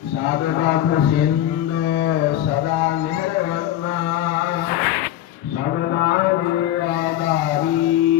සාදදාත සින්ද සදා නිරවන්නා සමනාවේ ආදාරී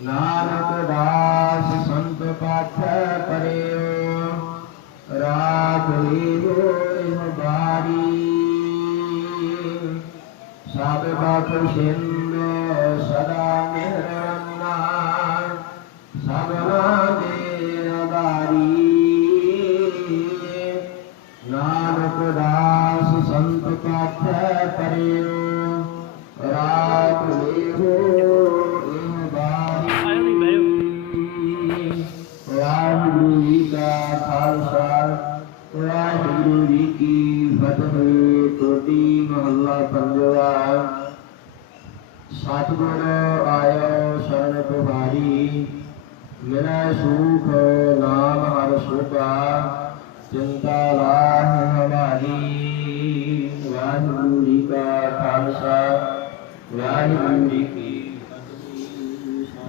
නාරද දාස සන්ත පාඨ පරේ රාගීරෝ එම බාරී සාදදාත සින්ද සදා නිරවන්නා සමනාවේ ਦਾ ਖਾਲਸਾ, ਵਾਹਿਗੁਰੂ ਜੀ ਕੀ ਫਤਿਹ। ਟੋਟੀ ਮਹੱਲਾ ਪੰਜਵਾ, ਸਤਿਗੁਰ ਆਇਓ ਸਰਣ ਪੁਹਾਰੀ ਮੇਰਾ ਸੁਖ ਨਾਮ ਹਰ ਸੁਭਾ, ਚਿੰਤਾ ਲਾਹ ਹਮਾਰੀ। ਵਾਹਿਗੁਰੂ ਜੀ ਕਾ ਖਾਲਸਾ, ਵਾਹਿਗੁਰੂ ਜੀ ਕੀ